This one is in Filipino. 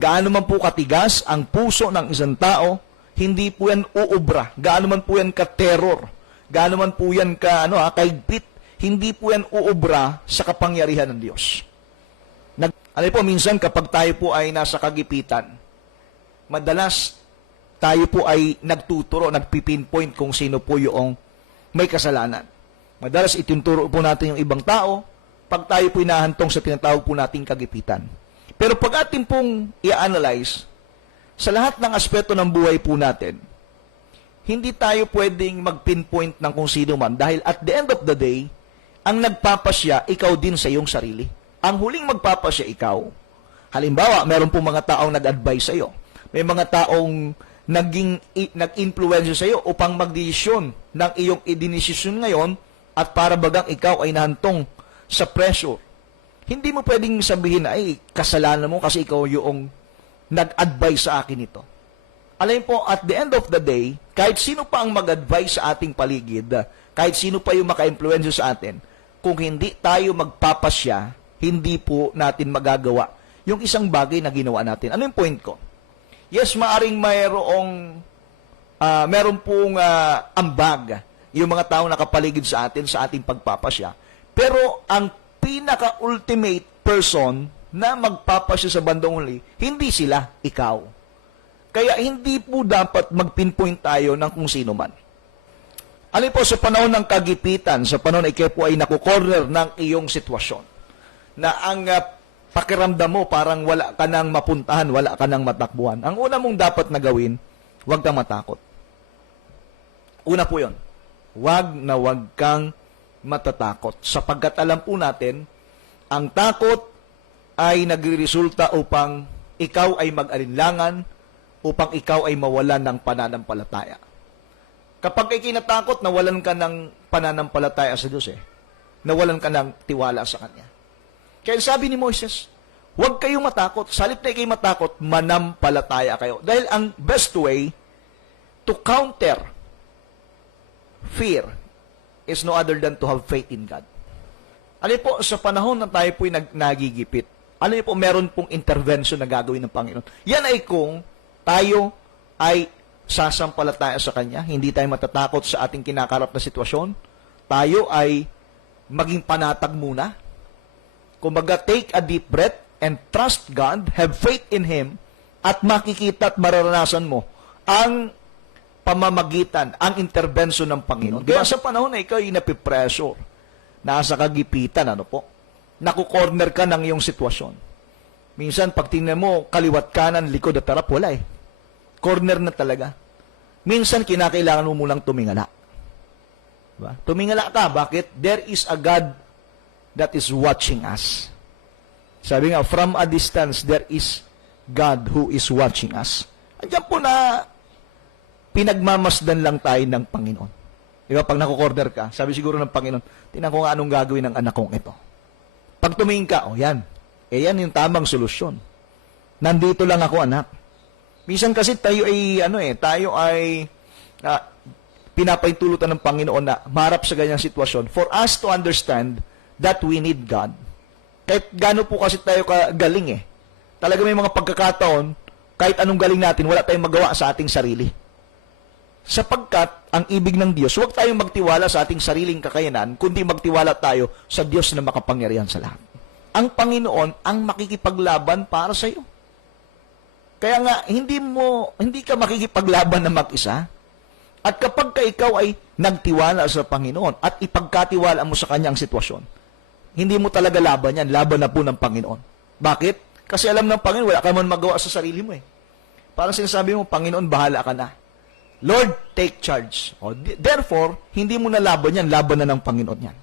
Gaano man po katigas ang puso ng isang tao, hindi po yan uubra. Gaano man po yan ka-terror. Gaano man po yan kaigpit. Hindi po yan uubra sa kapangyarihan ng Diyos. Alam po, minsan kapag tayo po ay nasa kagipitan, madalas tayo po ay nagtuturo, nagpipinpoint kung sino po yung may kasalanan. Madalas ituturo po natin yung ibang tao pag tayo po inahantong sa tinatawag po nating kagipitan. Pero pag atin pong i-analyze, sa lahat ng aspeto ng buhay po natin, hindi tayo pwedeng mag-pinpoint ng kung sino man dahil at the end of the day, ang nagpapasya, ikaw din sa iyong sarili. Ang huling magpapasya, ikaw. Halimbawa, meron po mga taong nag-advise sa iyo. May mga taong nag-influensya sa iyo upang magdesisyon ng iyong idinesisyon ngayon at para bagang ikaw ay nahantong sa pressure. Hindi mo pwedeng sabihin na, ay, kasalanan mo kasi ikaw yung nag-advise sa akin ito. Alam po, at the end of the day, kahit sino pa ang mag-advise sa ating paligid, kahit sino pa yung maka-influensya sa atin, kung hindi tayo magpapasya, hindi po natin magagawa yung isang bagay na ginawa natin. Ano yung point ko? Yes, maaring meron pong ambag yung mga taong nakapaligid sa atin sa ating pagpapasya. Pero ang pinaka-ultimate person na magpapasya sa bandang huli, hindi sila, ikaw. Kaya hindi po dapat mag-pinpoint tayo ng kung sino man. Alin po, sa panahon ng kagipitan, sa panahon na ikaw po ay nakukorner ng iyong sitwasyon, na ang pakiramdam mo parang wala ka nang mapuntahan, wala ka nang matakbuhan. Ang una mong dapat na gawin, huwag kang matakot. Una po yun, huwag kang matatakot. Sapagkat alam po natin, ang takot ay nagresulta upang ikaw ay mag-alinlangan, upang ikaw ay mawalan ng pananampalataya. Kapag ikinatakot, nawalan ka ng pananampalataya sa Diyos nawalan ka ng tiwala sa Kanya. Kaya sabi ni Moises, huwag kayong matakot. Salit na ikay matakot, manampalataya kayo. Dahil ang best way to counter fear is no other than to have faith in God. Alam po, sa panahon na tayo po'y nagigipit, alam po, meron pong intervention na gagawin ng Panginoon. Yan ay kung tayo ay sasampalataya sa Kanya, hindi tayo matatakot sa ating kinakarap na sitwasyon, tayo ay maging panatag muna. Kumbaga, take a deep breath and trust God, have faith in Him, at makikita at mararanasan mo ang pamamagitan, ang intervention ng Panginoon. Kaya sa panahon na ikaw ay napipressure, nasa kagipitan, nakukorner ka ng iyong sitwasyon. Minsan, pag tingnan mo, kaliwat kanan, likod at harap, wala Corner na talaga. Minsan, kinakailangan mo munang tumingala. Diba? Tumingala ka. Bakit? There is a God that is watching us. Sabi nga, from a distance, there is God who is watching us. Andiyan po na pinagmamasdan lang tayo ng Panginoon. Diba? Pag nakukorner ka, sabi siguro ng Panginoon, tingnan ko nga anong gagawin ng anak kong ito. Pag tumingin ka, yan. Yan yung tamang solusyon. Nandito lang ako, anak. Minsan kasi tayo ay pinapaintulutan ng Panginoon na marap sa ganyang sitwasyon for us to understand that we need God. Kahit gano'n po kasi tayo kagaling Talaga may mga pagkakataon, kahit anong galing natin, wala tayong magawa sa ating sarili. Sapagkat, ang ibig ng Diyos, huwag tayong magtiwala sa ating sariling kakayanan, kundi magtiwala tayo sa Diyos na makapangyarihan sa lahat. Ang Panginoon ang makikipaglaban para sa iyo. Kaya nga, hindi ka makikipaglaban na mag-isa. At kapag ikaw ay nagtiwala sa Panginoon at ipagkatiwala mo sa Kanya ang sitwasyon, hindi mo talaga laban yan. Laban na po ng Panginoon. Bakit? Kasi alam ng Panginoon, wala ka man magawa sa sarili mo Parang sinasabi mo, Panginoon, bahala ka na. Lord, take charge. Therefore, hindi mo na laban yan. Laban na ng Panginoon yan.